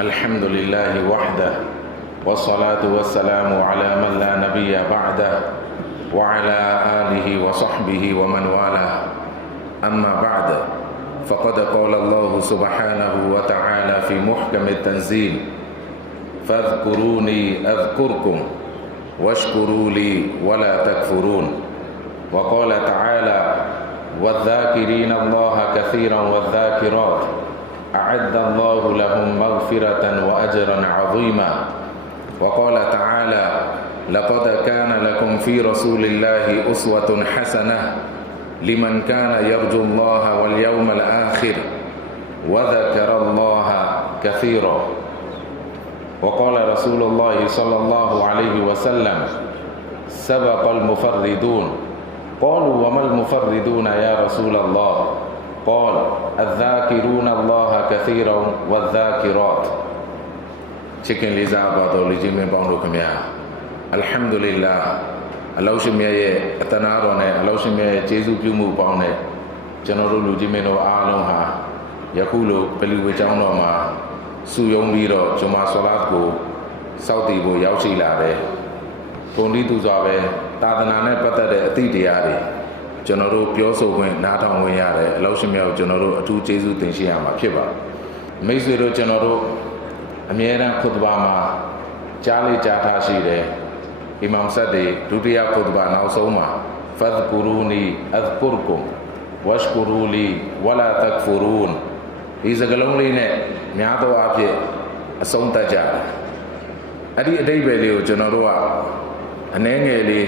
الحمد لله وحده والصلاة والسلام على من لا نبي بعده وعلى آله وصحبه ومن والاه. أما بعد فقد قال الله سبحانه وتعالى في محكم التنزيل فاذكروني أذكركم واشكروا لي ولا تكفرون. وقال تعالى والذاكرين الله كثيرا والذاكرات. أعد الله لهم مغفرة وأجرا عظيما. وقال تعالى لقد كان لكم في رسول الله أسوة حسنة لمن كان يرجو الله واليوم الآخر وذكر الله كثيرا. وقال رسول الله صلى الله عليه وسلم سبق المفردون. قالوا وما المفردون يا رسول الله؟ قال الذاكرون الله كثيرا والذاكرات ချစ်ခင်လေးစားပါတော်လူကြီးမင်းပေါင်းတို့ခင်ဗျာအလ်ဟမ်ဒူလ illah အလောရှိမြတ်ရဲ့အတနာတော်နဲ့အလောရှိမြတ်ရဲ့ကျေးဇူးပြုမှုပေါင်းနဲ့ကျွန်တော်တို့လူကြီးမင်းတို့အားလုံးဟာယခုလိုပလီဝေကျောင်းတော်မှာစုယုံပြီးတော့ဂျမာဆလာတ်ကိုစောက်တည်ဖို့ရောက်ရှိလာတယ်။ဘုံဒီသူစွာပဲသာသနာနဲ့ပတ်သက်တဲ့အသည့်တရားတွေ ကျွန်တော်တို့ပြောဆိုခွင့်နားထောင်ခွင့်ရတယ်အလောရှိမြတ်ကိုကျွန်တော်တို့အထူးကျေးဇူးတင်ရှိရမှာဖြစ်ပါတယ်။မိတ်ဆွေတို့ကျွန်တော်တို့အမြဲတမ်းခုတ်ဘာမှာကြားလေးကြားထားရှိတယ်။အီမမ်ဆတ်တွေဒုတိယခုတ်ဘာနောက်ဆုံးမှာဖတ်ကူရူနီအဇ်ကူရ်ကုမ်ဝရှ်ကူရူလီဝလာတက်ဖူရူန်ဒီစကလုံးလေးနဲ့များသောအားဖြင့်အဆုံးသတ်ကြတယ်။အဲ့ဒီအတိတ်ပဲလေးကိုကျွန်တော်တို့ကအနှဲငယ်လေး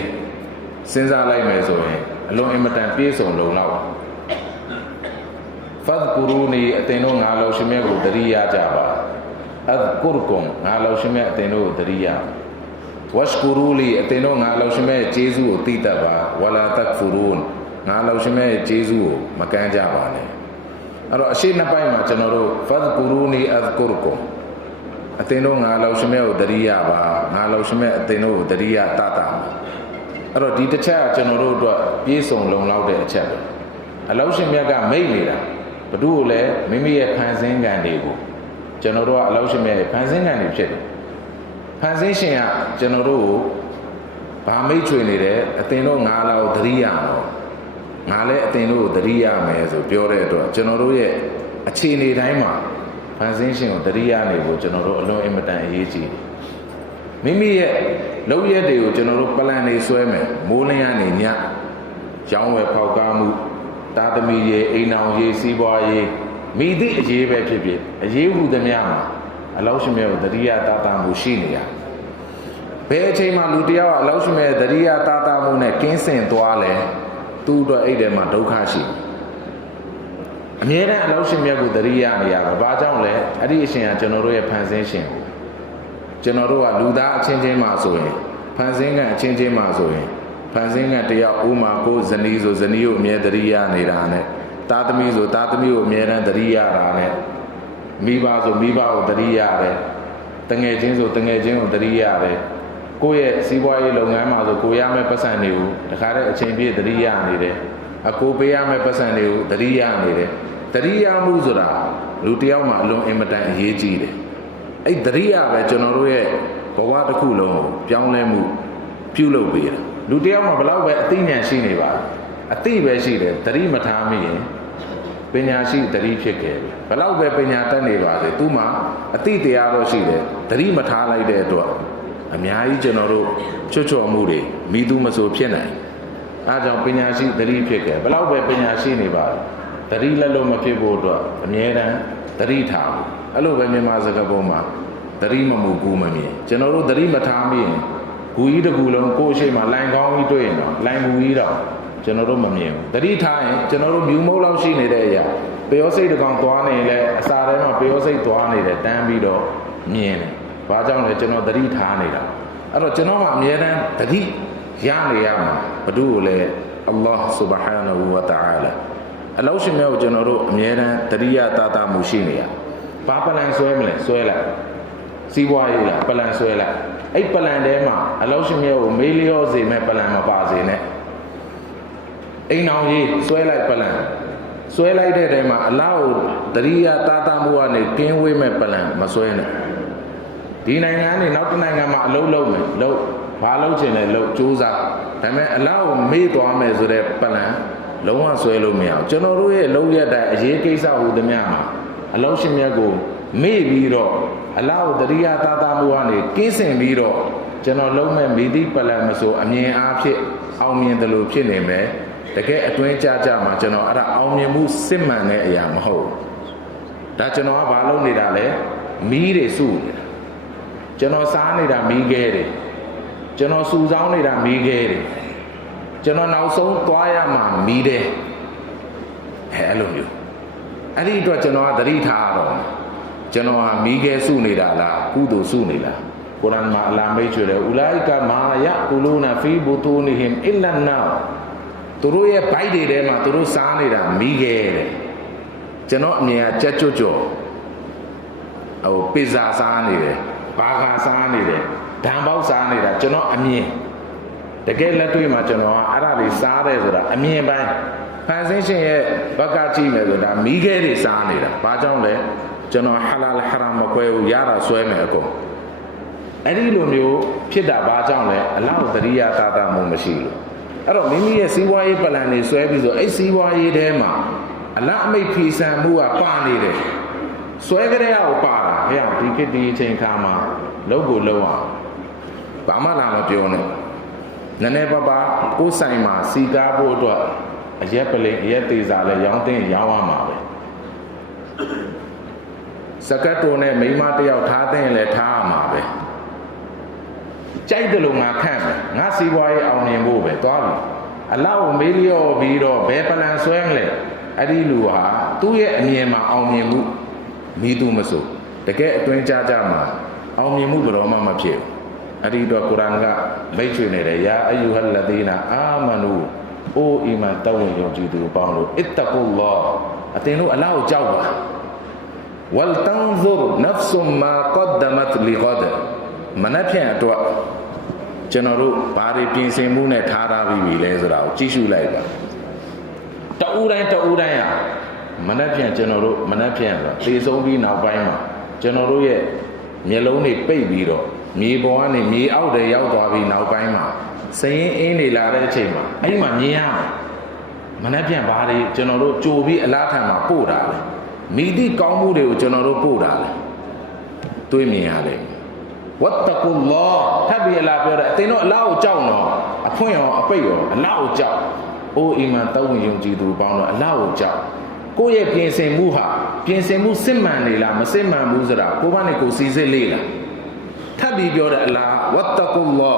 စဉ်းစားလိုက်မယ်ဆိုရင် အလွန်အင်မတန်ပြည့်စုံလုံလောက်ဖတ်ကူရူနီအတင်တို့ငါလောရှင်မြတ်ကိုတရိယာကြပါအဇ်ကူရ်ကုမ်ငါလောရှင်မြတ်အတင်တို့ကိုတရိယာဝရှ်ကူရူလီအတင်တို့ငါလောရှင်မြတ်ကျေးဇူးကိုသိတတ်ပါဝလာတက်ဖူရူန်ငါလောရှင်မြတ်ကျေးဇူးကိုမကမ်းကြပါနဲ့အဲ့တော့အရှိနှစ်ပိုင်းမှာကျွန်တော်တို့ဖတ်ကူရူနီအဇ်ကူရ်ကုမ်အတင်တို့ငါလောရှင်မြတ်ကိုတရိယာပါငါလောရှင်မြတ်အတင်တို့ကိုတရိယာတတာ အဲ့တော့ဒီတစ်ချက်ကကျွန်တော်တို့အတွက်ပြည့်စုံလုံလောက်တဲ့အချက်ပဲအလောရှင်မြတ်ကမိတ်နေတာဘ누구ကိုလဲမိမိရဲ့ဖန်ဆင်းကံတွေကိုကျွန်တော်တို့ကအလောရှင်မြတ်ရဲ့ဖန်ဆင်းကံတွေဖြစ်တယ်ဖန်ဆင်းရှင်ကကျွန်တော်တို့ကိုဗာမိတ်ချွေနေတယ်အတင်တို့ငါလောက်သတိရအောင်ငါလည်းအတင်တို့ကိုသတိရမယ်ဆိုပြောတဲ့အတွက်ကျွန်တော်တို့ရဲ့အခြေအနေတိုင်းမှာဖန်ဆင်းရှင်ကိုသတိရနေဖို့ကျွန်တော်တို့အလွန်အင်မတန်အရေးကြီးတယ် မိမိရဲ့လုပ်ရက်တွေကိုကျွန်တော်တို့ပလန်နေဆွဲမယ်မိုးလင်းရနေညရောင်းဝယ်ဖောက်ကားမှုတာသမီရေအိမ်အောင်ရေစီးပွားရေးမိသည့်အရေးပဲဖြစ်ဖြစ်အရေးဟုသမျှမှာအလောရှိမြတ်ကိုတတိယတာတာမှုရှိနေရဘယ်အချိန်မှလူတယောက်ကအလောရှိမြတ်တတိယတာတာမှုနဲ့ကင်းစင်သွားလဲသူ့အတွက်အဲ့ဒီမှာဒုက္ခရှိအမြဲတမ်းအလောရှိမြတ်ကိုတတိယနေရတာဘာကြောင့်လဲအဲ့ဒီအရှင်ကကျွန်တော်တို့ရဲ့ဖန်ဆင်းရှင်ကို ကျွန်တော်တို့ကလူသားအချင်းချင်းမှာဆိုရင်ဖန်ဆင်းကအချင်းချင်းမှာဆိုရင်ဖန်ဆင်းကတယောက်ဥမာကိုဇနီးဆိုဇနီးကိုအမြဲတရိယာနေတာနဲ့သားသမီးဆိုသားသမီးကိုအမြဲတမ်းတရိယာတာနဲ့မိဘဆိုမိဘကိုတရိယာတယ်တငယ်ချင်းဆိုတငယ်ချင်းကိုတရိယာတယ်ကိုယ့်ရဲ့စီးပွားရေးလုပ်ငန်းမှာဆိုကိုရမယ့်ပတ်စံတွေကိုတခါတည်းအချိန်ပြည့်တရိယာနေတယ်အကိုပေးရမယ့်ပတ်စံတွေကိုတရိယာနေတယ်တရိယာမှုဆိုတာလူတစ်ယောက်မှာအလွန်အင်မတန်အရေးကြီးတယ် အဲ့တရိယာပဲကျွန်တော်တို့ရဲ့ဘဝတစ်ခုလုံးကိုပြောင်းလဲမှုပြုလုပ်ပေးတာလူတယောက်မှာဘလောက်ပဲအသိဉာဏ်ရှိနေပါအသိပဲရှိတယ်တတိမထားမိရင်ပညာရှိတတိဖြစ်ခဲ့ပြီဘလောက်ပဲပညာတတ်နေပါစေသူ့မှာအသိတရားတော့ရှိတယ်တတိမထားလိုက်တဲ့အတွက်အများကြီးကျွန်တော်တို့ချွတ်ချော်မှုတွေမိသူမဆိုဖြစ်နိုင်အဲကြောင့်ပညာရှိတတိဖြစ်ခဲ့ဘလောက်ပဲပညာရှိနေပါတတိလက်လို့မဖြစ်ဖို့အတွက်အမြဲတမ်းတတိထားဖို့ အဲ့လိုပဲမြန်မာစကားပုံမှာတတိမမှုကူးမမြင်ကျွန်တော်တို့တတိမထားမိရင်ဂူကြီးတစ်ခုလုံးကိုယ့်ရှိမှလိုင်ကောင်းကြီးတွေ့ရင်တော့လိုင်ဂူကြီးတော့ကျွန်တော်တို့မမြင်ဘူးတတိထားရင်ကျွန်တော်တို့မြူမုတ်လောက်ရှိနေတဲ့အရာပျောစိတ်တစ်ကောင်သွားနေလဲအစာထဲမှာပျောစိတ်သွားနေတယ်တန်းပြီးတော့မြင်တယ်။ဘာကြောင့်လဲကျွန်တော်တတိထားနေတာအဲ့တော့ကျွန်တော်ကအမြဲတမ်းတတိရနေရမှာဘု து ကိုလဲအလ္လာဟ်ဆူဘဟာနဟူဝတအာလာအလောရှင်မြတ်ကိုကျွန်တော်တို့အမြဲတမ်းတတိယတာတာမှုရှိနေရ ဘာပလန်ဆွဲမလဲဆွဲလိုက်စီးပွားရေးလားပလန်ဆွဲလိုက်အဲ့ပလန်ထဲမှာအလောရှင်မြတ်ကိုမေးလျော့စေမဲ့ပလန်မပါစေနဲ့အိမ်အောင်ရေးဆွဲလိုက်ပလန်ဆွဲလိုက်တဲ့တဲမှာအလားကိုတရိယာတာတာမှုကနေကင်းဝေးမဲ့ပလန်မဆွဲနဲ့ဒီနိုင်ငံကနေနောက်တစ်နိုင်ငံမှာအလုံးလုံးမယ်လုံးဘာလုံးချင်လဲလုံးစူးစမ်းဒါပေမဲ့အလားကိုမေ့သွားမယ်ဆိုတဲ့ပလန်လုံးဝဆွဲလို့မရအောင်ကျွန်တော်တို့ရဲ့လုံးရက်တိုင်းအရေးကိစ္စဟူသမျှမှာ အလုံးရှင်မြတ်ကိုမေ့ပြီးတော့အလားကိုတရိယာတာတာမှုကနေကင်းစင်ပြီးတော့ကျွန်တော်လုံးမဲ့မိသည့်ပလန်မဆိုအမြင်အားဖြင့်အောင်မြင်တယ်လို့ဖြစ်နေမယ်တကယ်အတွင်းကြကြမှာကျွန်တော်အဲ့ဒါအောင်မြင်မှုစစ်မှန်တဲ့အရာမဟုတ်ဘူးဒါကျွန်တော်ကဘာလုပ်နေတာလဲမီးတွေစုနေတာကျွန်တော်စားနေတာမီးခဲတယ်ကျွန်တော်စူဆောင်းနေတာမီးခဲတယ်ကျွန်တော်နောက်ဆုံးသွားရမှာမီးတယ်အဲအဲ့လိုမျိုး အဲ့ဒီအတွက်ကျွန်တော်ကသတိထားရတော့ကျွန်တော်ဟာမီးခဲစုနေတာလားကုသိုလ်စုနေလားကုရ်အာန်မှာအလာမိတ်ချွေတယ်ဥလိုက်ကမာယကူလူနာဖီဘူတူနီဟင်အလ္လနာသူတို့ရဲ့ဘိုက်တွေထဲမှာသူတို့စားနေတာမီးခဲတယ်ကျွန်တော်အမြင်ကကြက်ကြွကြော်ဟိုပီဇာစားနေတယ်ဘာဂါစားနေတယ်ဒံပေါက်စားနေတာကျွန်တော်အမြင်တကယ်လက်တွေ့မှာကျွန်တော်ကအဲ့ဒါတွေစားတယ်ဆိုတာအမြင်ပိုင်း ဖန်ဆင်းရှင်ရဲ့ဘက်ကကြည့်မယ်ဆိုတာမီးခဲတွေစားနေတာဘာကြောင့်လဲကျွန်တော်ဟလာလ်ဟရာမခွဲဘူးရတာဆွဲမယ်အကုန်အဲ့ဒီလိုမျိုးဖြစ်တာဘာကြောင့်လဲအလောက်သတိယတာတာမှုမရှိလို့အဲ့တော့မိမိရဲ့စီးပွားရေးပလန်တွေဆွဲပြီးဆိုအဲ့စီးပွားရေးထဲမှာအလအမိတ်ဖီဆန်မှုကပါနေတယ်ဆွဲကြတဲ့အောက်ပါတာဘုရားဒီခေတ်ဒီအချိန်ခါမှာလုံးကိုလုံးအောင်ဘာမှလာမပြောနဲ့နည်းနည်းပါးပါးကိုယ်ဆိုင်မှာစီကားဖို့အတွက် အရက်ပလင်အရက်သေးစာလဲရောင်းသိရောင်းရမှာပဲစကတ်တုံနဲ့မိန်းမတစ်ယောက်ထားတဲ့ရင်လည်းထားရမှာပဲကြိုက်တယ်လို့ငါခန့်မယ်ငါစီးပွားရေးအောင်မြင်ဖို့ပဲသွားပြီအလောက်ကိုမေးလျော့ပြီးတော့ဘယ်ပလန်ဆွဲမလဲအဲ့ဒီလူဟာသူ့ရဲ့အမြင်မှာအောင်မြင်မှုမိသူမဆိုတကယ်အတွင်းကြကြမှာအောင်မြင်မှုဘယ်တော့မှမဖြစ်ဘူးအဲ့ဒီတော့ကုရ်အာန်ကမိတ်ဆွေနေတယ်ယာအယူဟလဒီနာအာမနူ အိုအီမန်တောင်းယုံကြည်သူပေါင်းလို့အစ်တကူလာအတင်တို့အလောက်ကြောက်ပါဝလ်တန်ဇုရ်နဖ်ဆုမာကဒဒမတ်လီဂဒမနက်ဖြန်အတွက်ကျွန်တော်တို့ဘာတွေပြင်ဆင်မှုနဲ့ထားထားပြီးပြီလဲဆိုတာကိုကြည့်ရှုလိုက်ပါတူတိုင်းတူတိုင်းอ่ะမနက်ဖြန်ကျွန်တော်တို့မနက်ဖြန်ဆိုသေဆုံးပြီးနောက်ပိုင်းမှာကျွန်တော်တို့ရဲ့မျက်လုံးတွေပိတ်ပြီးတော့ မြေပေါ်ကနေမြေအောက်တွေရောက်သွားပြီးနောက်ပိုင်းမှာစရင်အင်းနေလာတဲ့အချိန်မှာအဲ့ဒီမှာမြင်ရမယ်မနှက်ပြန်ဘာတွေကျွန်တော်တို့ကြိုပြီးအလားထံမှာပို့တာလေမိသည့်ကောင်းမှုတွေကိုကျွန်တော်တို့ပို့တာလေတွေးမြင်ရတယ်ဝတ်တကူလာထပ်ပြီးအလားပြောတယ်အတင်းတော့အလားကိုကြောက်တော့အဖွင့်ရောအပိတ်ရောအလားကိုကြောက်အိုးအီမန်တောင်းဝင်ယုံကြည်သူပေါင်းတော့အလားကိုကြောက်ကိုယ့်ရဲ့ပြင်ဆင်မှုဟာပြင်ဆင်မှုစစ်မှန်နေလားမစစ်မှန်ဘူးဆိုတာကိုယ်ကနေကိုယ်စီစစ်လေ့လား ထပ်ပြီးပြောတယ်အလားဝတ်တကူလာ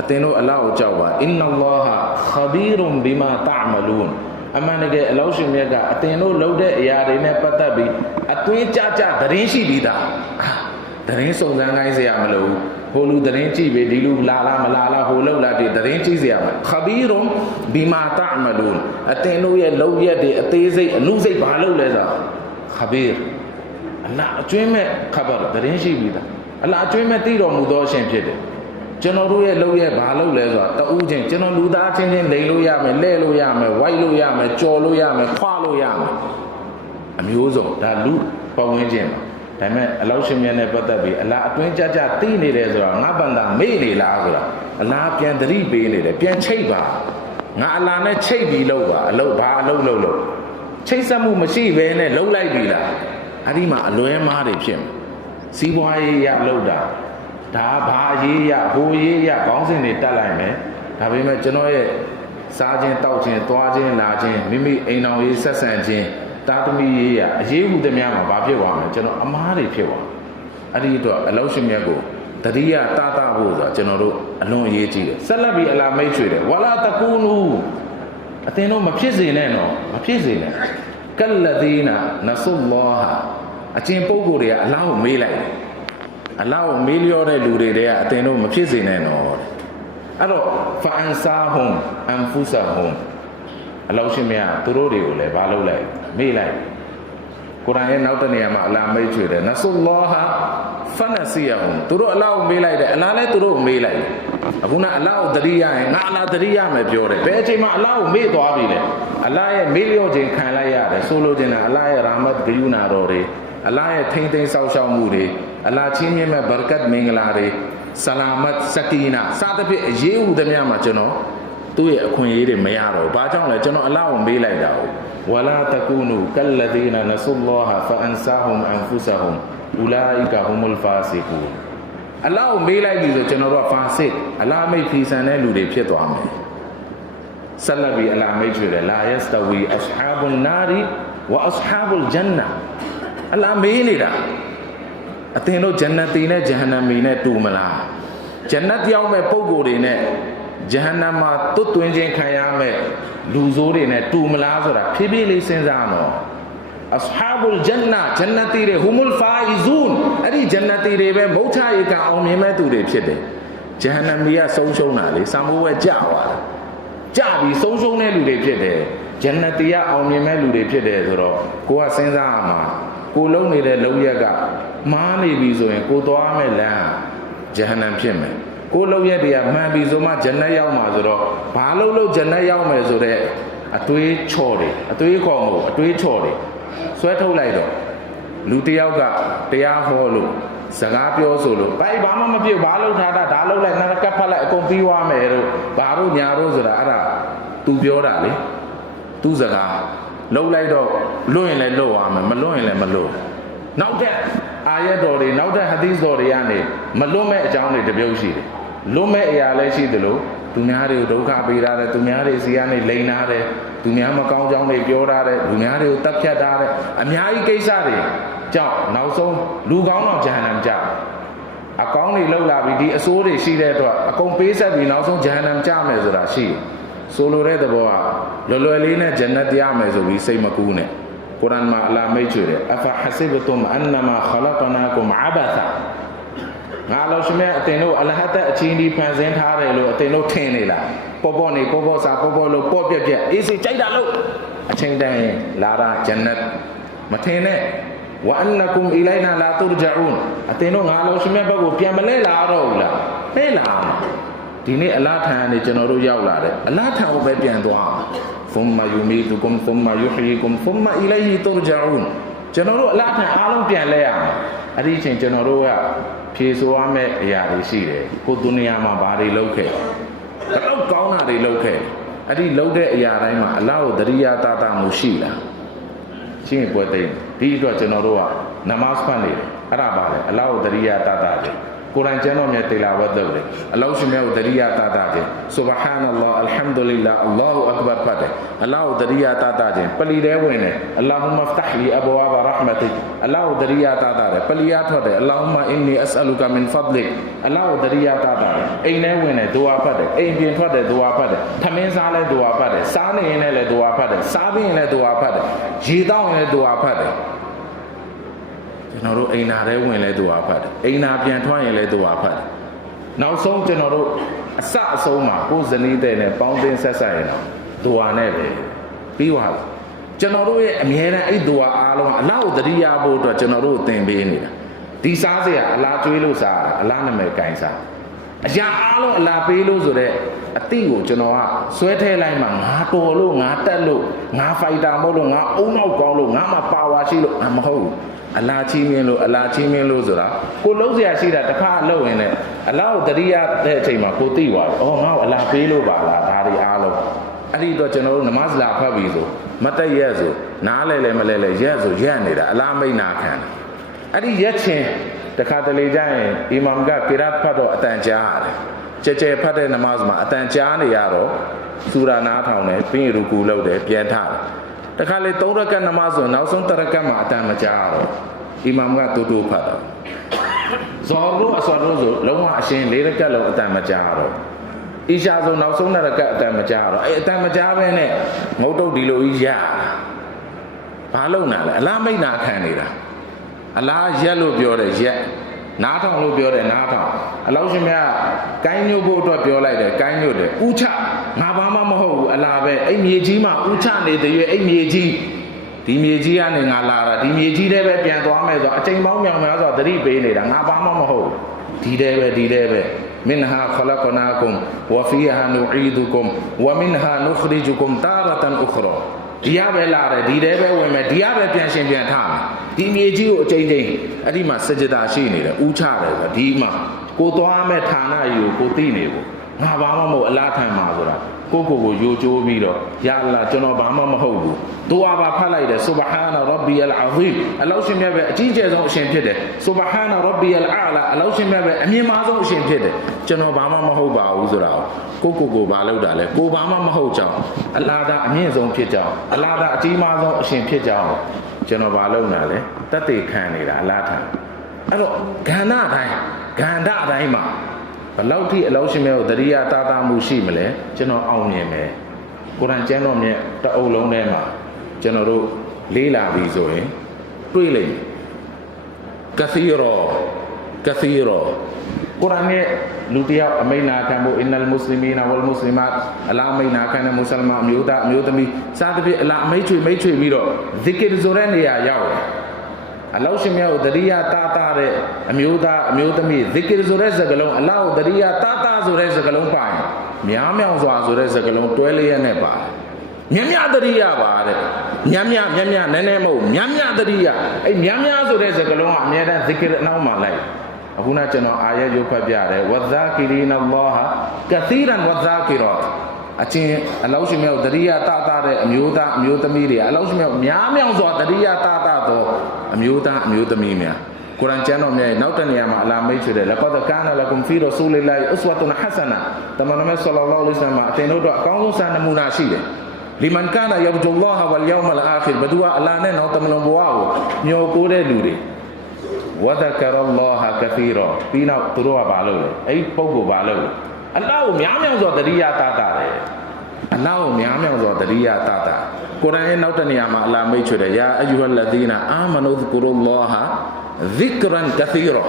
အသင်တို့အလားကိုကြောက်ပါအင်နာလာဟာခဘီရွန်ဘီမာတအမလူန်အမှန်တကယ်အလောရှင်မြတ်ကအသင်တို့လုပ်တဲ့အရာတွေနဲ့ပတ်သက်ပြီးအတွင်းကြကြသတင်းရှိပြီးသားအာသတင်းစုံစမ်းခိုင်းစရာမလိုဘူးဟိုလူသတင်းကြည့်ပြီဒီလူလာလားမလာလားဟိုလောက်လားဒီသတင်းကြည့်စရာမခဘီရွန်ဘီမာတအမလူန်အသင်တို့ရဲ့လုပ်ရက်တွေအသေးစိတ်အမှုစိတ်ဘာလုပ်လဲဆိုတာခဘီအလားအကျွင်းမဲ့ခဘရသတင်းရှိပြီးသား အလားအကျွင်းမဲ့သိတော်မူသောအရှင်ဖြစ်တယ်ကျွန်တော်တို့ရဲ့လုပ်ရဲ့ဘာလုပ်လဲဆိုတာတဦးချင်းကျွန်တော်လူသားချင်းချင်းလိန်လို့ရမယ်လဲလို့ရမယ်ဝိုက်လို့ရမယ်ကြော်လို့ရမယ်ခွာလို့ရမယ်အမျိုးစုံဒါလူပတ်ဝန်းကျင်ပါဒါပေမဲ့အလောက်ရှင်မြတ်နဲ့ပတ်သက်ပြီးအလားအတွင်းကြကြသိနေတယ်ဆိုတာငါပန္တာမေ့နေလားဆိုတာအလားပြန်သတိပေးနေတယ်ပြန်ချိတ်ပါငါအလားနဲ့ချိတ်ပြီးလုပ်ပါအလုပ်ဘာအလုပ်လုပ်လို့ချိတ်ဆက်မှုမရှိဘဲနဲ့လှုပ်လိုက်ပြီလားအဲ့ဒီမှာအလွဲမားတွေဖြစ်မယ် စီးပွားရေးရလှုပ်တာဒါဘာရေးရဘိုးရေးရခေါင်းစဉ်တွေတက်လိုက်မယ်ဒါပေမဲ့ကျွန်တော်ရဲ့စားခြင်းတောက်ခြင်းသွားခြင်းလာခြင်းမိမိအိမ်တော်ရေးဆက်ဆံခြင်းတာသမီရေးရအရေးဟူသည်များမှာဘာဖြစ်သွားမလဲကျွန်တော်အမားတွေဖြစ်သွားအဲ့ဒီအတွက်အလောက်ရှင်မြတ်ကိုတတိယတာတာဖို့ဆိုတာကျွန်တော်တို့အလွန်အရေးကြီးတယ်ဆက်လက်ပြီးအလာမိတ်ဆွေတယ်ဝလာတကူနူအတင်းတော့မဖြစ်စေနဲ့တော့မဖြစ်စေနဲ့ကလလဒီနာနဆုလောဟာ အချင်းပုဂ္ဂိုလ်တွေကအလောင်းကိုမေးလိုက်တယ်အလောင်းကိုမေးလျောတဲ့လူတွေတည်းကအတင်းတော့မဖြစ်စေနဲ့တော့တဲ့အဲ့တော့ဖအန်ဆာဟွန်အန်ဖူဆာဟွန်အလောင်းရှင်မြတ်သူတို့တွေကိုလည်းဘာလုပ်လိုက်မေးလိုက်ကုရ်အာန်ရဲ့နောက်တစ်နေရာမှာအလာမိတ်ချွေတယ်နဆူလောဟာဖနစီယဟွန်သူတို့အလာကိုမေးလိုက်တယ်အလာလည်းသူတို့ကိုမေးလိုက်တယ်အခုနအလာကိုတတိယရင်ငါအလာတတိယမယ်ပြောတယ်ဘယ်အချိန်မှာအလာကိုမေးသွားပြီလဲအလာရဲ့မေးလျော့ခြင်းခံလိုက်ရတယ်ဆိုလိုချင်တာအလာရဲ့ရာမတ်ဂယူနာတော်တွေ အလာရဲ့ထိမ့်သိမ်းဆောက်ရှောက်မှုတွေအလာချင်းမြတ်မဲ့ဘရကတ်မင်္ဂလာတွေဆလာမတ်စကီနာစသဖြင့်အရေးဥသမျှမှာကျွန်တော်သူ့ရဲ့အခွင့်အရေးတွေမရတော့ဘူး။ဘာကြောင့်လဲကျွန်တော်အလောက်မေးလိုက်တာ။ဝလာတကူနူကလ္လဒီနာနဆူလောဟာဖအန်ဆာဟွမ်အန်ဖူဆာဟွမ်အူလာအီကာဟွမ်အလ်ဖာစီကူအလောက်မေးလိုက်ပြီဆိုကျွန်တော်တို့ကဖာစစ်အလာမိတ်ဖီဆန်တဲ့လူတွေဖြစ်သွားမယ်။ဆလဘီအလာမိတ်တွေလာယက်စတဝီအဆဟာဘุลနာရီဝအဆဟာဘุลဂျန်နာ အလာမေးနေတာအသင်တို့ဂျန်နတီနဲ့ဂျဟန္နမီနဲ့တူမလားဂျန်နတ်ရောက်မဲ့ပုံကိုယ်တွေနဲ့ဂျဟန္နမတွတ်တွင်ခြင်းခံရမဲ့လူဆိုးတွေနဲ့တူမလားဆိုတာဖြည်းဖြည်းလေးစဉ်းစားတော့အဆဟာဘุลဂျန်နာဂျန်နတီတွေဟူမုလ်ဖာအီဇူန်အဲ့ဒီဂျန်နတီတွေပဲမုတ်ချရေကအောင်မြင်မဲ့သူတွေဖြစ်တယ်ဂျဟန္နမီကဆုံးရှုံးတာလေစံမိုးဝဲကြွားတာကြပြီးဆုံးရှုံးတဲ့လူတွေဖြစ်တယ်ဂျန်နတီကအောင်မြင်မဲ့လူတွေဖြစ်တယ်ဆိုတော့ကိုကစဉ်းစားရမှာ ကိုလုံနေတဲ့လုံရက်ကမားနေပြီဆိုရင်ကိုသွားမဲ့လမ်းဂျဟန္နမ်ဖြစ်မယ်ကိုလုံရက်တွေကမှန်ပြီဆိုမှဂျန်နတ်ရောက်မှာဆိုတော့ဘာလို့လို့ဂျန်နတ်ရောက်မယ်ဆိုတော့အတွေးချော်တယ်အတွေးခေါ်မဟုတ်အတွေးချော်တယ်ဆွဲထုတ်လိုက်တော့လူတစ်ယောက်ကတရားဟောလို့စကားပြောဆိုလို့ဘာဘာမှမပြည့်ဘာလို့ထားတာဒါလို့လိုက်နာကပ်ဖတ်လိုက်အကုန်ပြီးွားမယ်တို့ဘာလို့ညာတို့ဆိုတာအဲ့ဒါ तू ပြောတာလေသူစကား လှုပ်လိုက်တော့လွတ်ရင်လည်းလွတ်သွားမယ်မလွတ်ရင်လည်းမလွတ်နောက်တဲ့အာယတ်တော်တွေနောက်တဲ့ဟဒီစ်တော်တွေကနေမလွတ်မဲ့အကြောင်းတွေတပြုတ်ရှိတယ်လွတ်မဲ့အရာလည်းရှိသလိုသူများတွေကိုဒုက္ခပေးထားတယ်သူများတွေစီကနေလိန်ထားတယ်သူများမကောင်းကြောင်းတွေပြောထားတယ်လူများတွေကိုတပ်ဖြတ်ထားတယ်အများကြီးကိစ္စတွေကြောင့်နောက်ဆုံးလူကောင်းတော့ဂျဟန္နမ်ကြအကောင်းတွေလောက်လာပြီးဒီအဆိုးတွေရှိတဲ့အတွက်အကုန်ပေးဆက်ပြီးနောက်ဆုံးဂျဟန္နမ်ကြမယ်ဆိုတာရှိတယ် ဆိုလိုတဲ့သဘောကလွယ်လွယ်လေးနဲ့ဂျန်နတ်ရမယ်ဆိုပြီးစိတ်မကူးနဲ့ကုရ်အာန်မှာအလာမိတ်ချွေတယ်အဖဟဆီဘတုမ်အန်နမာခလကနာကုမ်အဘသာငါလောရှင်မြတ်အတင်တို့အလဟတ်အချင်းဒီဖန်ဆင်းထားတယ်လို့အတင်တို့ထင်နေလားပေါ်ပေါ်နေပေါ်ပေါ်စာပေါ်ပေါ်လို့ပေါ်ပြက်ပြက်အေးစိကြိုက်တာလို့အချင်းတန်းလာတာဂျန်နတ်မထင်နဲ့ဝအန်နကုမ်အီလိုင်နာလာတူဂျာအွန်အတင်တို့ငါလောရှင်မြတ်ဘက်ကိုပြန်မလဲလာတော့ဘူးလားလဲလာမှာ ဒီနေ့အလားထံကနေကျွန်တော်တို့ရောက်လာတယ်အလားထံကိုပဲပြန်သွားဖုမ္မာယူမီတူကုမ်ဖုမ္မာယူဟီကုမ်ဖုမ္မာအီလိုင်ဟီတူဂျာအွန်ကျွန်တော်တို့အလားထံအားလုံးပြန်လဲရမယ်အဲ့ဒီအချိန်ကျွန်တော်တို့ကဖြေဆိုရမယ့်အရာတွေရှိတယ်ကိုယ်ဒုနီယာမှာဘာတွေလုပ်ခဲ့တော့ကောင်းတာတွေလုပ်ခဲ့အဲ့ဒီလုပ်တဲ့အရာတိုင်းမှာအလားကိုတရိယာတာတာမှုရှိလားရှင်းပွဲသိမ်းဒီအတွက်ကျွန်တော်တို့ကနမတ်ဖတ်နေတယ်အဲ့ဒါပါလေအလားကိုတရိယာတာတာတယ် ကုရ်အာန်ကျမ်းတော်မြတ်တေလာဝတ်လုပ်တယ်အလောရှင်မြတ်ကိုတရိယာတာတာတယ်ဆုဘဟာနလ္လာအလ်ဟမ်ဒူလ illah အလ္လာဟူအကဘာဖတ်တယ်အလောကိုတရိယာတာတာခြင်းပလီတဲဝင်တယ်အလ္လာဟူမဖတဟ်လီအဘဝါဘရဟမတိအလောကိုတရိယာတာတာတယ်ပလီယာထွက်တယ်အလ္လာဟူမအင်နီအစအလူကမင်ဖဒ်လိအလောကိုတရိယာတာတာတယ်အိမ်ထဲဝင်တယ်ဒူဝါဖတ်တယ်အိမ်ပြင်ထွက်တယ်ဒူဝါဖတ်တယ်ထမင်းစားလဲဒူဝါဖတ်တယ်စားနေရင်လည်းဒူဝါဖတ်တယ်စားပြီးရင်လည်းဒူဝါဖတ်တယ်ရေတောင်းရင်လည်းဒူဝါဖတ်တယ် ကျွန်တော်တို့အိမ်နာထဲဝင်လဲသူဟာဖတ်တယ်အိမ်နာပြန်ထွက်ရင်လဲသူဟာဖတ်တယ်နောက်ဆုံးကျွန်တော်တို့အစအဆုံးမှာကိုယ်ဇနီးတဲ့နဲ့ပေါင်းတင်ဆက်ဆက်ရင်တော့သူဟာနဲ့ပဲပြီးသွားပြီကျွန်တော်တို့ရဲ့အမြဲတမ်းအဲ့သူဟာအားလုံးအလားကိုတတိယဖို့အတွက်ကျွန်တော်တို့သင်ပေးနေတာဒီစားစရာအလားကျွေးလို့စားတာအလားနာမည်ကင်စားအရာအားလုံးအလားပေးလို့ဆိုတော့ အတိကိုကျွန်တော်ကဆွဲထဲလိုက်မှငါတော်လို့ငါတက်လို့ငါဖိုက်တာမဟုတ်လို့ငါအုံနောက်ကောင်းလို့ငါမှပါဝါရှိလို့မဟုတ်ဘူးအလားချင်းမြင်လို့အလားချင်းမြင်လို့ဆိုတာကိုလုံးစရာရှိတာတစ်ခါအလုပ်ရင်လည်းအလားကိုတတိယတဲ့အချိန်မှာကိုသိသွားတယ်။အော်ငါ့ကိုအလားပေးလို့ပါလားဒါတွေအားလုံးအဲ့ဒီတော့ကျွန်တော်တို့နမတ်လာဖတ်ပြီးဆိုမတက်ရက်ဆိုနားလဲလဲမလဲလဲရက်ဆိုရက်နေတာအလားမိတ်နာခံတယ်။အဲ့ဒီရက်ချင်းတခါတလေကျရင်အီမမ်ကကိရတ်ဖတ်တော့အတန်ကြားရတယ်။ ကြဲကြဲဖတ်တဲ့နမတ်မှာအတန်ကြားနေရတော့စူရာနားထောင်တယ်ပြီးရင်ရူကူလုပ်တယ်ပြန်ထားတယ်။တခါလေ၃ရကတ်နမတ်ဆိုနောက်ဆုံးတရကတ်မှာအတန်မကြားတော့အီမမ်ကတူတူဖတ်တော့ဇော်လို့အစော်လို့ဆိုလုံးဝအရှင်၄ရကတ်လုံးအတန်မကြားတော့အီရှာဆိုနောက်ဆုံးရကတ်အတန်မကြားတော့အဲအတန်မကြားပဲနဲ့ငုတ်တုတ်ဒီလိုကြီးရဘာလုံးနာလဲအလားမိတ်နာခံနေတာအလားရက်လို့ပြောတယ်ရက် နားထောင်လို့ပြောတယ်နားထောင်အလောက်ရှင်မြတ်ကိုင်းညို့ဖို့အတွက်ပြောလိုက်တယ်ကိုင်းညို့တယ်ဥချငါဘာမှမဟုတ်ဘူးအလားပဲအဲ့မြေကြီးမှာဥချနေတဲ့ရွေးအဲ့မြေကြီးဒီမြေကြီးကနေငါလာတာဒီမြေကြီးတဲ့ပဲပြန်သွားမယ်ဆိုတော့အချိန်ပေါင်းမြောင်များဆိုသတိပေးနေတာငါဘာမှမဟုတ်ဒီတဲ့ပဲဒီတဲ့ပဲမင်ဟာခလကနာကုမ်ဝဖီဟာနူအီဒူကုမ်ဝမင်ဟာနုခရီဂျူကုမ်တာရတန်ဥခရာဒီရပဲလာတယ်ဒီတဲ့ပဲဝင်မယ်ဒီရပဲပြန်ရှင်ပြန်ထားမယ် ဒီမြေကြီးကိုအချိန်ချင်းအဲ့ဒီမှာစကြတာရှိနေတယ်ဥချတယ်ဆိုဒီမှာကိုသွားမဲ့ဌာနယူကိုသိနေဖို့ငါဘာမှမဟုတ်အလားထန်မှာဆိုတာကိုကိုကိုယိုကျိုးပြီးတော့ယာအလ္လာကျွန်တော်ဘာမှမဟုတ်ဘူးဒူအာပါဖတ်လိုက်တယ်ဆူဘဟာနာရဘ်ဘီအလ်အာဇီမ်အလောရှင်မြတ်ပဲအကြီးကျယ်ဆုံးအရှင်ဖြစ်တယ်ဆူဘဟာနာရဘ်ဘီအလ်အာလာအလောရှင်မြတ်ပဲအမြင့်မားဆုံးအရှင်ဖြစ်တယ်ကျွန်တော်ဘာမှမဟုတ်ပါဘူးဆိုတာကိုကိုကိုဘာလုပ်တာလဲကိုဘာမှမဟုတ်ကြောင်းအလာဒါအမြင့်ဆုံးဖြစ်ကြောင်းအလာဒါအကြီးမားဆုံးအရှင်ဖြစ်ကြောင်း ကျွန်တော်ဘာလုပ်တာလဲတတ်သိခံနေတာအလားထန်အဲ့တော့ဂန္ဓတိုင်းဂန္ဓတိုင်းမှာဘလောက်ထိအလောရှင်မြတ်ကိုတရိယာတာတာမှုရှိမလဲကျွန်တော်အောင်မြင်မယ်ကုရ်အာန်ကျမ်းတော်မြတ်တအုပ်လုံးထဲမှာကျွန်တော်တို့လေးလာပြီဆိုရင်တွေးလိုက်ကသီရောကသီရော ကုရ်အာန်ရဲ့လူတစ်ယောက်အမိန့်နာခံဖို့အင်နလ်မွတ်စလီမီနာဝလ်မွတ်စလီမတ်အလာအမိန့်နာခံတဲ့မွတ်စလမအမျိုးသားအမျိုးသမီးစသဖြင့်အလာအမိန့်ချွေမိတ်ချွေပြီးတော့ဇီကရ်ဆိုတဲ့နေရာရောက်တယ်အလောရှင်မြတ်ကိုတရိယာတာတာတဲ့အမျိုးသားအမျိုးသမီးဇီကရ်ဆိုတဲ့စကားလုံးအလောကိုတရိယာတာတာဆိုတဲ့စကားလုံးပါရင်များမြောင်စွာဆိုတဲ့စကားလုံးတွဲလေးရက်နဲ့ပါတယ်မြတ်မြတ်တရိယာပါတဲ့မြတ်မြတ်မြတ်မြတ်နည်းနည်းမဟုတ်မြတ်မြတ်တရိယာအဲ့မြတ်မြတ်ဆိုတဲ့စကားလုံးကအမြဲတမ်းဇီကရ်အနောက်မှာလိုက် အခုနကျွန်တော်အာရရုပ်ဖတ်ပြတယ်ဝဇာကီရီနမောဟာကသီရန်ဝဇာကီရောအချင်းအလောရှင်မြောက်တရိယာတာတာတဲ့အမျိုးသားအမျိုးသမီးတွေအလောရှင်မြောက်များမြောင်စွာတရိယာတာတာသောအမျိုးသားအမျိုးသမီးများကုရ်အာန်ကျမ်းတော်မြတ်နောက်တနေရာမှာအလာမိတ်ဆွေတယ်လကောဒကာနလကုမ်ဖီရဆူလ illah ဥစဝတ်န်ဟဆနာတမန်တော်မြတ်ဆလ္လာလာဟ်အလိုင်းဝါဆလမ်အသင်တို့တော့အကောင်းဆုံးစာနမူနာရှိတယ်လီမန်ကာနာယဘ်ဂျူလာဟ်ဝလ်ယောမလ်အာခီရဘဒူအလာနဲ့နောက်တမန်တော်ဘဝကိုမျှော်ကိုးတဲ့လူတွေ ဝဒကရလာဟ်ကသီရာပြီးနောက်သူတို့ကဘာလုပ်လဲအဲ့ပုဂ္ဂိုလ်ဘာလုပ်လဲအလ္လာဟ်ကိုများများစွာတရိယာတာတာတယ်အလ္လာဟ်ကိုများများစွာတရိယာတာတာကုရ်အာန်ရဲ့နောက်တနေရာမှာအလာမိတ်ချွေတယ်ယာအယူဟလ်လဒီနာအာမနုဇ်ကူရုလာဟ် dhikran kathira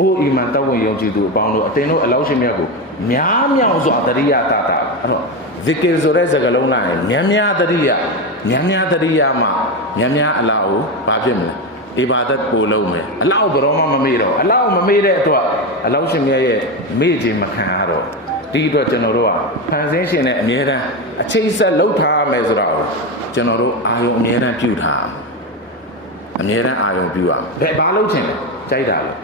အိုးအီမန်တဝင်ယုံကြည်သူအပေါင်းတို့အတင်းတို့အလောရှင်မြတ်ကိုများမြောင်စွာတရိယာတာတာအဲ့တော့ zikr ဆိုတဲ့စကားလုံးလိုက်များများတရိယာများများတရိယာမှာများများအလားကိုဘာဖြစ်မလဲ အီဘာဒတ်ကိုလုံးမယ်အလောက်ဘရောမှမမေ့တော့အလောက်မမေ့တဲ့အတွက်အလောက်ရှင်မြတ်ရဲ့မေ့ခြင်းမခံရတော့ဒီအတွက်ကျွန်တော်တို့ကဖန်ဆင်းရှင်နဲ့အမြဲတမ်းအချိတ်ဆက်လှုပ်ထားမယ်ဆိုတာကိုကျွန်တော်တို့အာယုံအမြဲတမ်းပြုထားအမြဲတမ်းအာယုံပြုရဘယ်ဘာလုပ်ချင်လဲကြိုက်တာလို့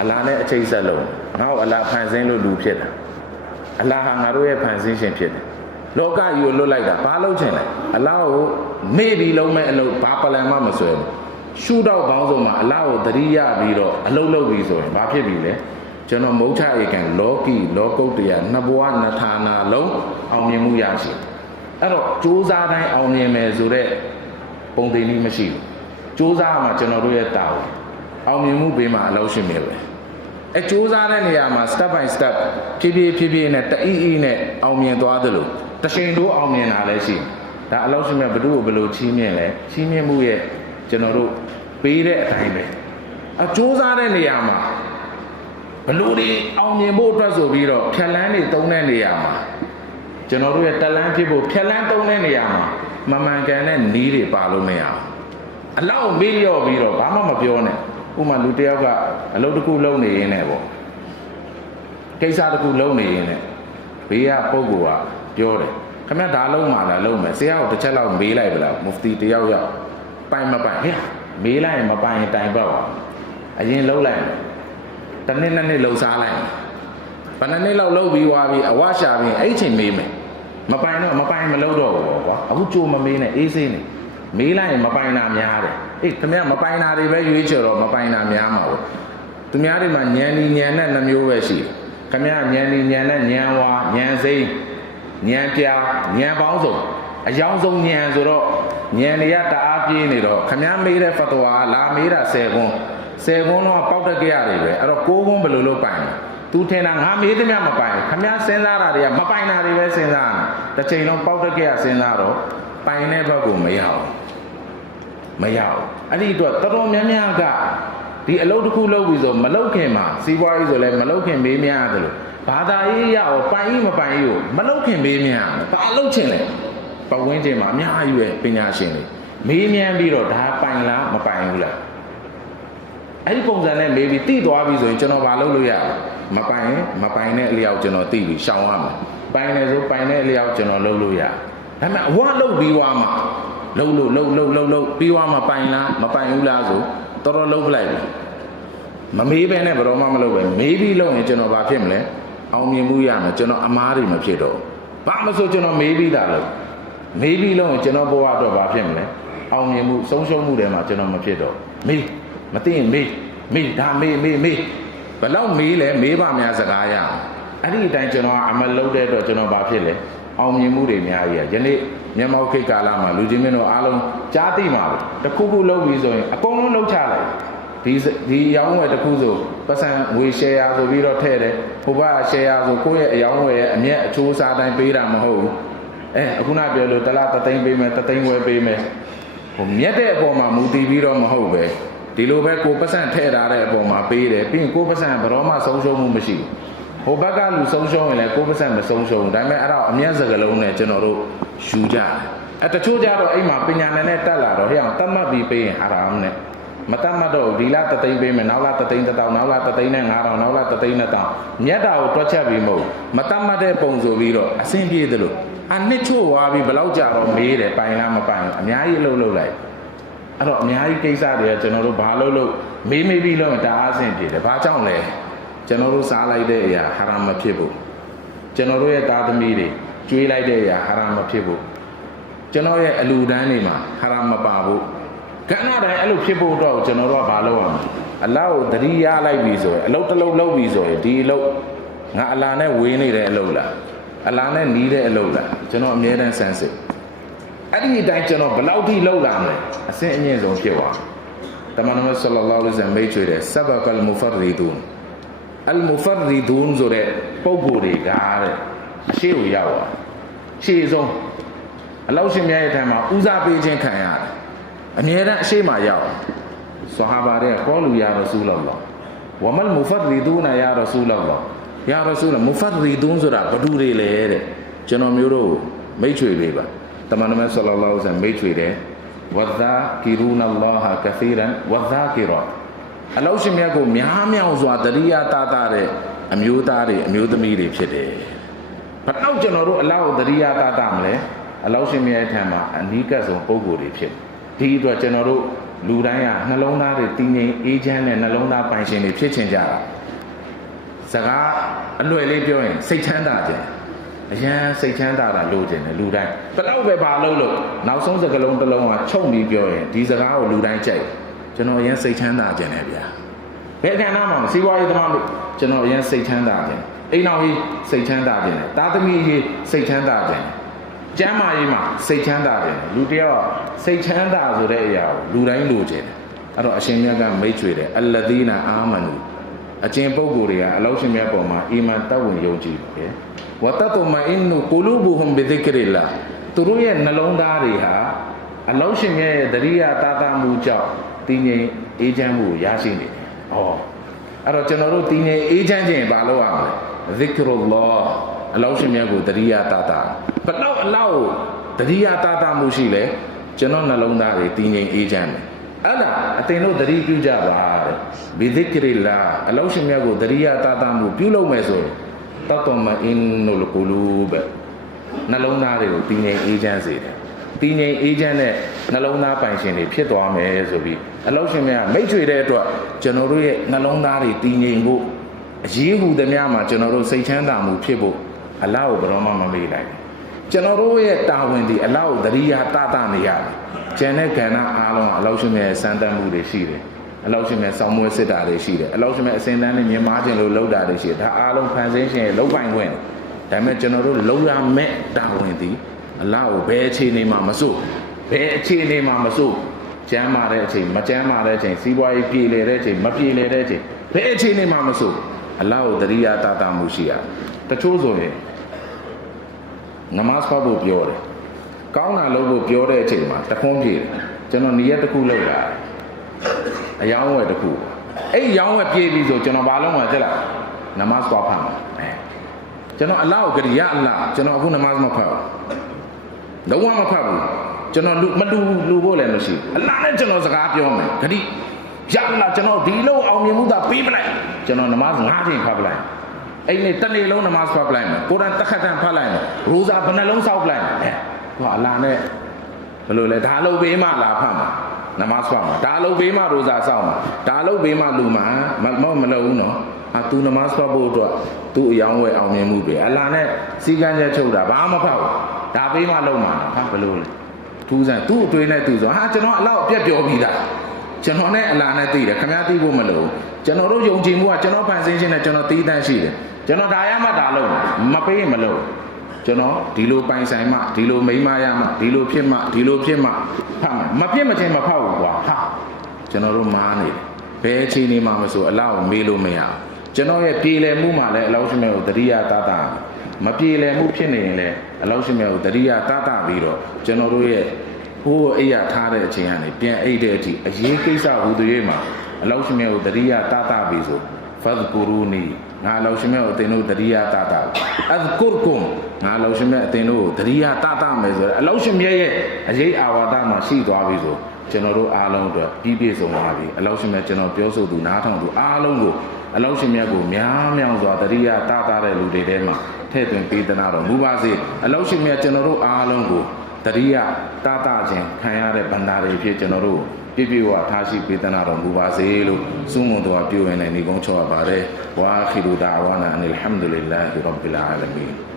အလားနဲ့အချိတ်ဆက်လုံးငါ့ကိုအလားဖန်ဆင်းလို့လူဖြစ်တာအလားဟာငါတို့ရဲ့ဖန်ဆင်းရှင်ဖြစ်တယ်လောကကြီးကိုလွတ်လိုက်တာဘာလုပ်ချင်လဲအလားကိုမေ့ပြီးလုံးမဲ့အလုပ်ဘာပလန်မှမဆွဲဘူး ရှုတော့ဘောင်းဆုံးမှာအလားကိုတတိယပြီးတော့အလုပ်လုပ်ပြီးဆိုရင်ဘာဖြစ်ပြီလဲကျွန်တော်မုတ်ချဧကံလောကီလောကုတ်တရားနှစ်ဘဝနှစ်ဌာနာလုံးအောင်မြင်မှုရရှိအဲ့တော့စူးစားတိုင်းအောင်မြင်မယ်ဆိုတော့ပုံသိနည်းမရှိဘူးစူးစားမှာကျွန်တော်တို့ရဲ့တာဝန်အောင်မြင်မှုဘေးမှာအလုပ်ရှင်မြဲပဲအဲစူးစားတဲ့နေရာမှာ step by step ဖြည်းဖြည်းဖြည်းဖြည်းနဲ့တအီးအီးနဲ့အောင်မြင်သွားသလိုတချိန်တိုးအောင်မြင်တာလည်းရှိဒါအလုပ်ရှင်မြဲဘ누구ကိုဘယ်လိုချီးမြှင့်လဲချီးမြှင့်မှုရဲ့ ကျွန်တော်တို့ပေးတဲ့အတိုင်းပဲအစူးစားတဲ့နေရာမှာဘလို့ဒီအောင်မြင်ဖို့အတွက်ဆိုပြီးတော့ဖြက်လန်းတွေတုံးတဲ့နေရာမှာကျွန်တော်တို့ရဲ့တက်လန်းဖြစ်ဖို့ဖြက်လန်းတုံးတဲ့နေရာမှာမမှန်ကန်တဲ့နီးတွေပါလို့မရအောင်အလောက်မေးလျော့ပြီးတော့ဘာမှမပြောနဲ့ဥမာလူတစ်ယောက်ကအလုပ်တစ်ခုလုပ်နေရင်းနဲ့ပေါ့ကိစ္စတစ်ခုလုပ်နေရင်းနဲ့ဘေးကပုံကပြောတယ်ခမရဒါလုံးမှလားလုံးမယ်ဆရာကတစ်ချက်လောက်မေးလိုက်ပါလားမုဖတီတယောက်ယောက် ပိုင်မပိုင်ဟဲ့မေးလိုက်ရင်မပိုင်ရင်တိုင်ပတ်ပါအရင်လုံးလိုက်တနည်းနှစ်နှစ်လှုပ်ရှားလိုက်ဘယ်နှစ်နှစ်လောက်လှုပ်ပြီးွားပြီးအဝရှာပြီးအဲ့ချိန်မေးမယ်မပိုင်တော့မပိုင်မလှုပ်တော့ဘူးကွာအခုကြိုမမေးနဲ့အေးဆေးနေမေးလိုက်ရင်မပိုင်တာများတယ်အေးခင်ဗျမပိုင်တာတွေပဲရွေးချယ်တော့မပိုင်တာများမှာပေါ့သူများတွေမှာညံဒီညံနဲ့နှမျိုးပဲရှိတယ်ခင်ဗျညံဒီညံနဲ့ညံဝါညံစိမ့်ညံပြညံပေါင်းစုံအယောင်ဆုံးညံဆိုတော့ညံတွေကတအား ပြေးနေတော့ခင်ဗျမေးတဲ့ဖတ်တော်လာမေးတာ10ခွန်း10ခွန်းတော့ပေါက်တက်ကြရတယ်ပဲအဲ့တော့9ခွန်းဘယ်လိုလုပ်ပိုင်လဲသူထင်တာငါမေးသမျှမပိုင်ခမည်းစဉ်းစားတာတွေကမပိုင်တာတွေပဲစဉ်းစားတယ်တစ်ချိန်လုံးပေါက်တက်ကြရစဉ်းစားတော့ပိုင်တဲ့ဘက်ကိုမရအောင်မရအောင်အဲ့ဒီအတွက်တော်တော်များများကဒီအလုပ်တစ်ခုလုပ်ပြီဆိုမလုပ်ခင်မှာစီးပွားရေးဆိုလဲမလုပ်ခင်မေးမြန်းရတယ်လို့ဘာသာရေးရအောင်ပိုင်ရေးမပိုင်ရေးကိုမလုပ်ခင်မေးမြန်းရမယ်ဘာလုပ်ချင်လဲပတ်ဝန်းကျင်မှာအများကြီးပဲပညာရှင်တွေ မေးမြန်းပြီးတော့ဒါပိုင်လားမပိုင်ဘူးလားအဲ့ဒီပုံစံနဲ့မေးပြီးတိသွားပြီဆိုရင်ကျွန်တော်ဘာလုပ်လို့ရလဲမပိုင်ရင်မပိုင်တဲ့အလျောက်ကျွန်တော်သိပြီရှောင်ရမယ်ပိုင်တယ်ဆိုပိုင်တဲ့အလျောက်ကျွန်တော်လုပ်လို့ရဒါပေမဲ့အဝလုပ်ပြီးသွားမှလုပ်လို့လုပ်လုပ်လုပ်လုပ်ပြီးသွားမှပိုင်လားမပိုင်ဘူးလားဆိုတော်တော်လုပ်ပလိုက်ပြီမမေးဘဲနဲ့ဘယ်တော့မှမလုပ်ပဲမေးပြီးလုပ်ရင်ကျွန်တော်ဘာဖြစ်မလဲအောင်မြင်မှုရမယ်ကျွန်တော်အမားတွေမဖြစ်တော့ဘာမဆိုကျွန်တော်မေးပြီးသားလို့မေးပြီးလို့ရင်ကျွန်တော်ဘဝအတွက်ဘာဖြစ်မလဲ အောင်မြင်မှုဆုံးရှုံးမှုတွေမှာကျွန်တော်မဖြစ်တော့မေးမသိရင်မေးမေးဒါမေးမေးမေးဘယ်တော့မေးလဲမေးပါများစကားရအောင်အဲ့ဒီအတိုင်းကျွန်တော်အမလုပ်တဲ့အတွက်ကျွန်တော်ဘာဖြစ်လဲအောင်မြင်မှုတွေအများကြီးရယနေ့မြန်မာခေတ်ကာလမှာလူချင်းမင်းတို့အားလုံးကြားသိမှာပဲတစ်ခုခုလုပ်ပြီးဆိုရင်အကုန်လုံးလုပ်ချလိုက်ဒီဒီရောင်းဝယ်တစ်ခုဆိုပတ်စံငွေ share ဆိုပြီးတော့ထည့်တယ်ဟိုဘက share ဆိုကိုယ့်ရဲ့အယောင်းဝယ်ရဲ့အမျက်အချိုးစားတိုင်းပေးတာမဟုတ်ဘူးအဲအခုနပြောလို့တစ်လားတစ်သိန်းပေးမယ်တစ်သိန်းဝယ်ပေးမယ် ဟိုမြက်တဲ့အပေါ်မှာမူတည်ပြီးတော့မဟုတ်ပဲဒီလိုပဲကိုပတ်စံထည့်ထားတဲ့အပေါ်မှာပေးတယ်ပြီးရင်ကိုပတ်စံဘယ်တော့မှဆုံးရှုံးမှုမရှိဘူးဟိုဘက်ကလူဆုံးရှုံးရင်လည်းကိုပတ်စံမဆုံးရှုံးဘူးဒါပေမဲ့အဲ့ဒါအမျက်စကလုံးနဲ့ကျွန်တော်တို့ယူကြတယ်အဲတချို့ကြတော့အိမ်မှာပညာနယ်နဲ့တက်လာတော့ဟဲ့အောင်တတ်မှတ်ပြီးပေးရင်အာရမ်နဲ့မတတ်မှတ်တော့ဒီလတသိန်းပေးမယ်နောက်လတသိန်းတစ်တောင်နောက်လတသိန်းနဲ့9000နောက်လတသိန်းနဲ့တောင်မြတ်တာကိုတွက်ချက်ပြီးမဟုတ်မတတ်မှတ်တဲ့ပုံဆိုပြီးတော့အဆင်ပြေသလို အနှစ်ချို့သွားပြီးဘယ်လောက်ကြာတော့မေးတယ်ပိုင်လားမပိုင်ဘူးအများကြီးအလုပ်လုပ်လိုက်အဲ့တော့အများကြီးကိစ္စတွေကကျွန်တော်တို့ဘာလုပ်လို့မေးမေးပြီးလို့ဒါအဆင်ပြေတယ်ဘာကြောင့်လဲကျွန်တော်တို့စားလိုက်တဲ့အရာဟာရမဖြစ်ဘူးကျွန်တော်တို့ရဲ့သားသမီးတွေကျွေးလိုက်တဲ့အရာဟာရမဖြစ်ဘူးကျွန်တော်ရဲ့အလူဒန်းတွေမှာဟာရမပါဘူးကဏ္ဍတိုင်းအဲ့လိုဖြစ်ဖို့တော့ကျွန်တော်တို့ကဘာလုပ်ရမလဲအလားကိုသတိရလိုက်ပြီဆိုရင်အလုတ်တစ်လုံးလုပ်ပြီဆိုရင်ဒီအလုတ်ငါအလားနဲ့ဝေးနေတဲ့အလုတ်လား အလားနဲ့နီးတဲ့အလုတ်လားကျွန်တော်အမြဲတမ်းဆန်းစစ်အဲ့ဒီအတိုင်းကျွန်တော်ဘယ်လောက်ထိလောက်လာမလဲအဆင့်အမြင့်ဆုံးဖြစ်သွားတမန်တော်ဆလ္လာလာဟ်အလိုင်းဝါဆလမ်မိတ်ဆွေတဲ့ဆဘကလ်မူဖရီဒူန်အလ်မူဖရီဒူန်ဆိုတဲ့ပုံကိုယ်တွေကတဲ့အရှိကိုရောက်သွားရှေ့ဆုံးအလောက်ရှင်မြတ်ရဲ့ထံမှာဦးစားပေးခြင်းခံရတယ်အမြဲတမ်းအရှိမရောက်ဆဟာဘာတဲ့ကောလူယာရဆူလလာဝမလ်မူဖတ်ရီဒူနာယာရဆူလလာယာ ရဆူလမူဖတ်ရီဒူန်ဆိုတာဘဒူတွေလေတဲ့ကျွန်တော်မျိုးတို့မိတ်ဆွေလေးပါတမန်တော်ဆလ္လာလာဟ်အလိုင်းမိတ်ဆွေတဲ့ဝဇာကီရူနအလ္လာဟ်ကသီရန်ဝဇာကီရာအလောရှင်မြတ်ကိုများမြောင်စွာတရိယာတတတဲ့အမျိုးသားတွေအမျိုးသမီးတွေဖြစ်တယ်ဘယ်တော့ကျွန်တော်တို့အလောကိုတရိယာတတမလဲအလောရှင်မြတ်ထံမှာအနီးကပ်ဆုံးပုံကိုယ်တွေဖြစ်တယ်ဒီအတွက်ကျွန်တော်တို့လူတိုင်းကနှလုံးသားတွေတည်ငြိမ်အေးချမ်းတဲ့နှလုံးသားပိုင်ရှင်တွေဖြစ်ချင်ကြတာ စကားအလွယ်လေးပြောရင်စိတ်ချမ်းသာခြင်းအရန်စိတ်ချမ်းသာတာလိုချင်တယ်လူတိုင်းဘယ်တော့ပဲပါလို့လို့နောက်ဆုံးစကားလုံးတစ်လုံးကချုပ်ပြီးပြောရင်ဒီစကားကိုလူတိုင်းကြိုက်ကျွန်တော်အရန်စိတ်ချမ်းသာခြင်းတယ်ဗျာဘယ်ကဏ္ဍမှာစီးပွားရေးသမားလို့ကျွန်တော်အရန်စိတ်ချမ်းသာခြင်းအိမ်တော်ကြီးစိတ်ချမ်းသာခြင်းတယ်တာသမီကြီးစိတ်ချမ်းသာခြင်းကျမ်းမာရေးမှာစိတ်ချမ်းသာတယ်လူတယောက်စိတ်ချမ်းသာဆိုတဲ့အရာကိုလူတိုင်းလိုချင်တယ်အဲ့တော့အရှင်မြတ်ကမိတ်ဆွေတယ်အလသီနာအာမနု အကျင့်ပုဂ္ဂိုလ်တွေကအလောရှင်မြတ်ပေါ်မှာအီမန်တတ်ဝင်ယုံကြည်တယ်ဝတတမအင်နုကူလူဘူဟွမ်ဘီဒိကရီလာသူတို့ရဲ့နှလုံးသားတွေဟာအလောရှင်မြတ်ရဲ့တရိယာတာတာမှုကြောင့်တည်ငြိမ်အေးချမ်းမှုကိုရရှိနေတယ်ဟောအဲ့တော့ကျွန်တော်တို့တည်ငြိမ်အေးချမ်းခြင်းဘာလုပ်ရမလဲ zikrullah အလောရှင်မြတ်ကိုတရိယာတာတာဘလောက်အလောက်တရိယာတာတာမှုရှိလဲကျွန်တော်နှလုံးသားတွေတည်ငြိမ်အေးချမ်းတယ်အဲ့ဒါအတင်တို့တတိပြုကြပါ တဲ့ဘီဒိကရီလာအလောရှင်မြတ်ကိုတရိယာတာတာမှုပြုလုပ်မယ်ဆိုတတ်တော်မအင်းနုလကူလူပဲနှလုံးသားတွေကိုတည်ငြိမ်အေးချမ်းစေတယ်တည်ငြိမ်အေးချမ်းတဲ့နှလုံးသားပိုင်ရှင်တွေဖြစ်သွားမယ်ဆိုပြီးအလောရှင်မြတ်ကမိတ်ဆွေတဲ့အတွက်ကျွန်တော်တို့ရဲ့နှလုံးသားတွေတည်ငြိမ်ဖို့အရေးဟူသမျှမှာကျွန်တော်တို့စိတ်ချမ်းသာမှုဖြစ်ဖို့အလားကိုဘယ်တော့မှမမေ့လိုက်ဘူးကျွန်တော်တို့ရဲ့တာဝန်ဒီအလားကိုတရိယာတတနေရတယ်ကျန်တဲ့ကဏ္ဍအားလုံးအလောက်ရှင်ရဲ့စံတမ်းမှုတွေရှိတယ် အလောက်ရှင်ရဲ့စောင်းမွေးစစ်တာတွေရှိတယ်အလောက်ရှင်ရဲ့အစင်တန်းနဲ့မြင်မာခြင်းလို့လောက်တာတွေရှိတယ်ဒါအားလုံးဖန်ဆင်းရှင်ရဲ့လောက်ပိုင်ခွင့်ဒါပေမဲ့ကျွန်တော်တို့လောက်ရမဲ့တာဝန်ဒီအလားကိုဘယ်အခြေအနေမှာမစိုးဘယ်အခြေအနေမှာမစိုးကျမ်းမာတဲ့အချိန်မကျမ်းမာတဲ့အချိန်စီးပွားရေးပြည်လေတဲ့အချိန်မပြည်လေတဲ့အချိန်ဘယ်အခြေအနေမှာမစိုးအလားကိုတရိယာတတမှုရှိရတချို့ဆိုရင်နမတ်ဖတ်ဖို့ပြောတယ်။ကောင်းတာလုပ်ဖို့ပြောတဲ့အချိန်မှာတခွန်းပြေတယ်။ကျွန်တော်နေရက်တစ်ခုလောက်လာတယ်။ အယောင်းဝယ်တစ်ခု။အဲ့ရောင်းဝယ်ပြေပြီဆိုကျွန်တော်ဘာလုပ်မှာကြက်လား။နမတ်သွားဖတ်မှာ။အဲကျွန်တော်အလားကိုကြည်ရအလားကျွန်တော်အခုနမတ်မဖတ်ဘူး။လုံးဝမဖတ်ဘူး။ကျွန်တော်လူမလူလူဖို့လည်းမရှိဘူးအလားနဲ့ကျွန်တော်စကားပြောမယ်ဂတိရလာကျွန်တော်ဒီလိုအောင်မြင်မှုသာပေးပလိုက်ကျွန်တော်နမတ်၅ချိန်ဖတ်ပလိုက်အဲ့ဒီတနေ့လုံးနမတ်ဖတ်ပလိုက်မယ်ကိုရန်တခတ်တန်ဖတ်လိုက်မယ်ရိုဇာဘယ်နှလုံးစောက်ပလိုက်မယ်အဲဟောအလားနဲ့ဘယ်လိုလဲဒါလုံးပေးမှလာဖတ်မှာ နမတ်ဖတ်မှာဒါလုံးပေးမှရိုဇာစောက်မှာဒါလုံးပေးမှလူမှာမမမလုပ်ဘူးနော်အာသူနမတ်ဖတ်ဖို့အတွက်သူ့အယောင်းဝယ်အောင်မြင်မှုပဲအလားနဲ့စီကံချက်ချုပ်တာဘာမှမဖတ်ဘူးဒါပေးမှလုံးမှာဟာဘယ်လိုလဲထူးဆန်းသူ့အတွင်းနဲ့သူဆိုဟာကျွန်တော်အလောက်အပြက်ပြောပြီးသားကျွန်တော်နဲ့အလာနဲ့သိတယ်ခမည်းသိဖို့မလိုကျွန်တော်တို့ယုံကြည်မှုကကျွန်တော်ဖန်ဆင်းခြင်းနဲ့ကျွန်တော်တီးတန့်ရှိတယ်ကျွန်တော်ဒါရမှဒါလုံးမပေးရင်မလို့ ကျွန်တော်ဒီလိုပိုင်ဆိုင်မှဒီလိုမိန်းမရမှဒီလိုဖြစ်မှဒီလိုဖြစ်မှဖတ်မှမဖြစ်မချင်းမဖောက်ဘူးကွာဟာကျွန်တော်တို့မားနေတယ်ဘယ်အချိန်နေမှမဆိုအလောက်မေးလို့မရဘူးကျွန်တော်ရဲ့ပြေလည်မှုမှလည်းအလောက်ရှိမဲ့ကိုတတိယတတာမပြေလည်မှုဖြစ်နေရင်လည်းအလောက်ရှိမဲ့ကိုတတိယတတာပြီးတော့ကျွန်တော်တို့ရဲ့ဟိုးအိယာထားတဲ့အချိန်ကနေပြန်အိတ်တဲ့အထိအရေးကိစ္စဟူသွေးမှာအလောက်ရှင်မြတ်ကိုတရိယာတတပြီဆို ဖတ်ကူရူနီငါအလောက်ရှင်မြတ်ကိုအတင်တို့တရိယာတတအဒ်ကုရ်ကွန်ငါအလောက်ရှင်မြတ်အတင်တို့တရိယာတတမယ်ဆိုတော့အလောက်ရှင်မြတ်ရဲ့အရေးအာဝါဒမှာရှိသွားပြီဆိုကျွန်တော်တို့အားလုံးအတွက်ပြီးပြည့်စုံသွားပြီအလောက်ရှင်မြတ်ကျွန်တော်ပြောဆိုသူနားထောင်သူအားလုံးကိုအလောက်ရှင်မြတ်ကိုများများစွာတရိယာတတတဲ့လူတွေထဲမှာထည့်သွင်းပေးသနာတော်မူပါစေအလောက်ရှင်မြတ်ကျွန်တော်တို့အားလုံးကိုတရိယတာတာချင်းခံရတဲ့ဗန္ဒာတွေဖြစ်ကျွန်တော်တို့ ပြည့်ပြည့်ဝထားရှိပေးသနာတော်မူပါစေလို့စုမွန်တော်ပြုဝင်နေနေကုန်းချောရပါတယ်ဝါခီရူဒါဝါနာအန်အလ်ဟမ်ဒူလ illah ရဘ်ဘီလ်အာလမီ